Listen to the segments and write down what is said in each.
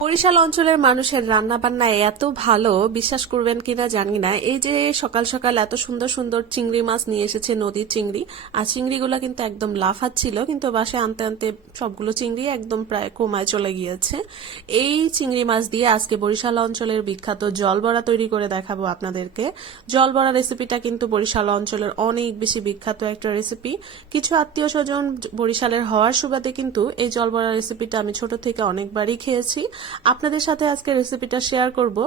বরিশাল অঞ্চলের মানুষের রান্না বান্না এত ভালো, বিশ্বাস করবেন কিনা জানি না। এই যে সকাল সকাল এত সুন্দর সুন্দর চিংড়ি মাছ নিয়ে এসেছে, নদীর চিংড়ি। আর চিংড়িগুলো কিন্তু একদম লাফাচ্ছিল, কিন্তু বাসায় আনতে আনতে সবগুলো চিংড়ি একদম প্রায় কমায় চলে গিয়েছে। এই চিংড়ি মাছ দিয়ে আজকে বরিশাল অঞ্চলের বিখ্যাত জলবড়া তৈরি করে দেখাবো আপনাদেরকে। জলবড়া রেসিপিটা কিন্তু বরিশাল অঞ্চলের অনেক বেশি বিখ্যাত একটা রেসিপি। কিছু আত্মীয় স্বজন বরিশালের হওয়ার সুবাদে কিন্তু এই জলবড়া রেসিপিটা আমি ছোট থেকে অনেকবারই খেয়েছি। আপনাদের সাথে আজকে রেসিপিটা শেয়ার করব।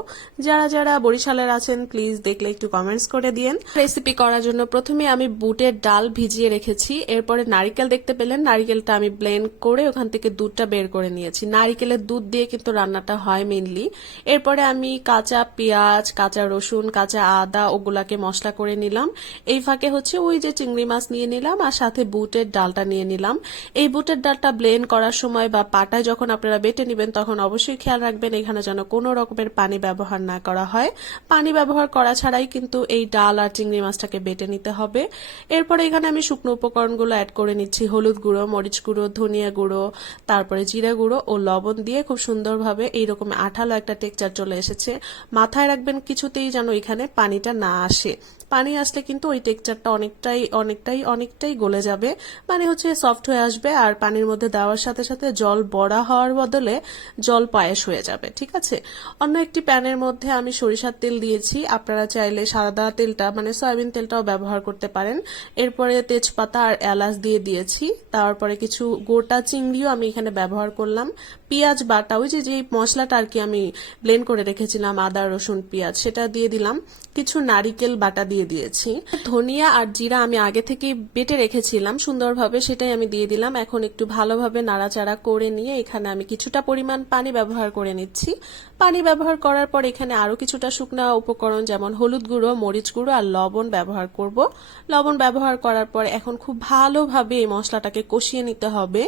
যারা যারা বরিশালের আছেন প্লিজ দেখলে একটু কমেন্টস করে দিয়েন। রেসিপি করার জন্য প্রথমে আমি বুটের ডাল ভিজিয়ে রেখেছি, এরপরে নারিকেল দেখতে পেলেন, নারিকেলটা আমি ব্লেন্ড করে ওখান থেকে দুধটা বের করে নিয়েছি। নারিকেলের দুধ দিয়ে কিন্তু রান্নাটা হয় মেইনলি। এরপরে আমি কাঁচা পেঁয়াজ, কাঁচা রসুন, কাঁচা আদা ওগুলাকে মশলা করে নিলাম। এই ফাঁকে হচ্ছে ওই যে চিংড়ি মাছ নিয়ে নিলাম আর সাথে বুটের ডালটা নিয়ে নিলাম। এই বুটের ডালটা ব্লেন্ড করার সময় বা পাটায় যখন আপনারা বেটে নেবেন তখন অবশ্যই খেয়াল রাখবেন এখানে যেন কোনো রকমের পানি ব্যবহার না করা হয়। পানি ব্যবহার করা ছাড়াই কিন্তু এই ডাল আর চিংড়ি মাছটাকে বেটে নিতে হবে। এরপরে এখানে আমি শুকনো উপকরণগুলো অ্যাড করে নিচ্ছি। হলুদ গুঁড়ো, মরিচ গুঁড়ো, ধনিয়া গুঁড়ো, তারপরে জিরা গুঁড়ো ও লবণ দিয়ে খুব সুন্দরভাবে এইরকম আঠালো একটা টেক্সচার চলে এসেছে। মাথায় রাখবেন কিছুতেই যেন এখানে পানিটা না আসে। পানি আসলে কিন্তু ওই টেক্সচারটা অনেকটাই গলে যাবে, মানে হচ্ছে সফট হয়ে আসবে আর পানির মধ্যে দেওয়ার সাথে সাথে জল বড়া হওয়ার বদলে জল পায়েস হয়ে যাবে। ঠিক আছে, অন্য একটি প্যানের মধ্যে আমি সরিষার তেল দিয়েছি। আপনারা চাইলে সাদা তেলটা মানে সয়াবিন তেলটাও ব্যবহার করতে পারেন। এরপরে তেজপাতা আর এলাচ দিয়ে দিয়েছি। তারপরে কিছু গোটা চিংড়িও আমি এখানে ব্যবহার করলাম। পেঁয়াজ বাটা, ওই যে মশলাটা আর কি আমি ব্লেন্ড করে রেখেছিলাম, আদা রসুন পেঁয়াজ, সেটা দিয়ে দিলাম। কিছু নারিকেল বাটা দিয়ে দিয়েছি। ধনিয়া আর জিরা আমি আগে থেকে বেটে রেখেছিলাম সুন্দরভাবে, সেটাই আমি দিয়ে দিলাম। এখন একটু ভালোভাবে নাড়াচাড়া করে নিয়ে এখানে আমি কিছুটা পরিমাণ পানি ব্যবহার করে নিচ্ছি। পানি ব্যবহার করার পর এখানে আরো কিছুটা শুকনা উপকরণ যেমন হলুদ গুঁড়ো, মরিচ গুঁড়ো আর লবণ ব্যবহার করব। লবণ ব্যবহার করার পর এখন খুব ভালোভাবে এই মশলাটাকে কষিয়ে নিতে হবে।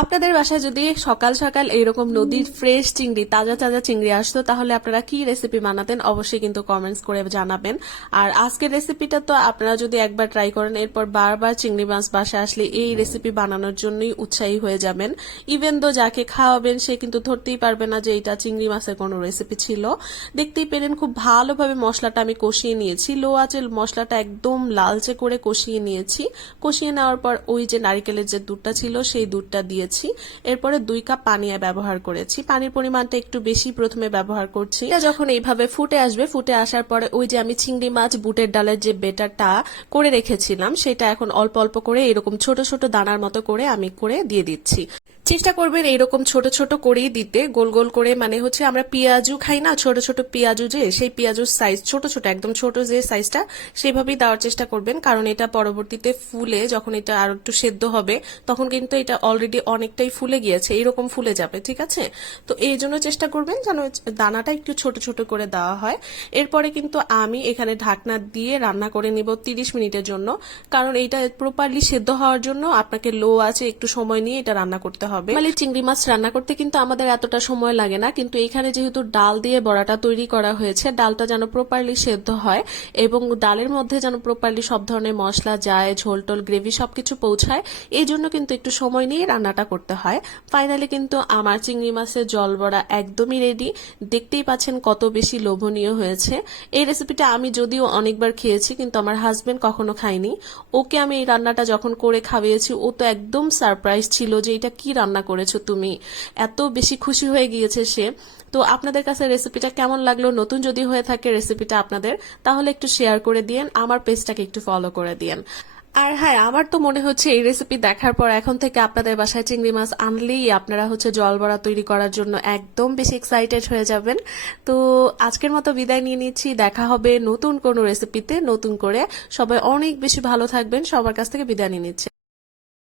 আপনাদের বাসায় যদি সকাল সকাল এইরকম নদীর ফ্রেশ চিংড়ি, তাজা তাজা চিংড়ি আসতো তাহলে আপনারা কি রেসিপি বানাতেন অবশ্যই কিন্তু কমেন্টস করে জানাবেন। আর আজকের রেসিপিটা তো আপনারা যদি একবার ট্রাই করেন এরপর বারবার চিংড়ি মাছ বাসায় আসলে এই রেসিপি বানানোর জন্যই উৎসাহী হয়ে যাবেন। ইভেন তো যাকে খাওয়াবেন সে কিন্তু ধরতেই পারবে না যে এটা চিংড়ি মাছের কোনো রেসিপি ছিল। দেখতেই পেলেন খুব ভালোভাবে মশলাটা আমি কষিয়ে নিয়েছি। লো আঁচে মশলাটা একদম লালচে করে কষিয়ে নিয়েছি। কষিয়ে নেওয়ার পর ওই যে নারিকেলের যে দুধটা ছিল সেই দুধটা দিয়েছি। এরপরে 2 কাপ পানি ব্যবহার করেছি। পানির পরিমাণটা একটু বেশি প্রথমে ব্যবহার করছি। এটা যখন এইভাবে ফুটে আসবে, ফুটে আসার পরে ওই যে আমি চিংড়ি মাছ বুটের ডালের যে বেটারটা করে রেখেছিলাম সেটা এখন অল্প অল্প করে এরকম ছোট ছোট দানার মতো করে আমি করে দিয়ে দিচ্ছি। চেষ্টা করবেন এইরকম ছোট ছোট করেই দিতে, গোল গোল করে। মানে হচ্ছে আমরা পেঁয়াজু খাই না, ছোট ছোট পেঁয়াজু, যে সেই পেঁয়াজুর সাইজ ছোট ছোট, একদম ছোট যে সাইজটা সেভাবেই দেওয়ার চেষ্টা করবেন। কারণ এটা পরবর্তীতে ফুলে যখন এটা আর একটু সেদ্ধ হবে তখন কিন্তু এটা অলরেডি অনেকটাই ফুলে গিয়েছে, এইরকম ফুলে যাবে। ঠিক আছে, তো এই জন্য চেষ্টা করবেন যেন দানাটা একটু ছোট ছোট করে দেওয়া হয়। এরপরে কিন্তু আমি এখানে ঢাকনা দিয়ে রান্না করে নিব 30 মিনিটের জন্য। কারণ এটা প্রপারলি সেদ্ধ হওয়ার জন্য আপনাকে লো আছে একটু সময় নিয়ে এটা রান্না করতে হবে। মানে চিংড়ি মাছ রান্না করতে কিন্তু আমাদের এতটা সময় লাগে না, কিন্তু এখানে যেহেতু ডাল দিয়ে বড়াটা তৈরি করা হয়েছে, ডালটা যেন প্রপারলি সেদ্ধ হয় এবং ডালের মধ্যে যেন প্রপারলি সব ধরনের মশলা যায়, ঝোল টোল গ্রেভি সবকিছু পৌঁছায়, এই জন্য কিন্তু একটু সময় নিয়ে রান্নাটা করতে হয়। ফাইনালি কিন্তু আমার চিংড়ি মাছের জল বড়া একদমই রেডি। দেখতেই পাচ্ছেন কত বেশি লোভনীয় হয়েছে। এই রেসিপিটা আমি যদিও অনেকবার খেয়েছি কিন্তু আমার হাজবেন্ড কখনো খায়নি। ওকে আমি এই রান্নাটা যখন করে খাওয়িয়েছি ও তো একদম সারপ্রাইজ ছিল যে এটা কি রান্না করেছো তুমি, এত বেশি খুশি হয়ে গিয়েছে সে। তো আপনাদের কাছে রেসিপিটা কেমন লাগলো? নতুন যদি হয়ে থাকে রেসিপিটা আপনাদের, তাহলে একটু শেয়ার করে দিয়েন, আমার পেজটাকে একটু ফলো করে দিয়েন। আর হ্যাঁ, আমার তো মনে হচ্ছে এই রেসিপি দেখার পর এখন থেকে আপনাদের বাসায় চিংড়ি মাছ আনলেই আপনারা হচ্ছে জল বড়া তৈরি করার জন্য একদম বেশি এক্সাইটেড হয়ে যাবেন। তো আজকের মতো বিদায় নিয়ে নিচ্ছি, দেখা হবে নতুন কোনো রেসিপিতে নতুন করে। সবাই অনেক বেশি ভালো থাকবেন, সবার কাছ থেকে বিদায় নিয়ে নিচ্ছি।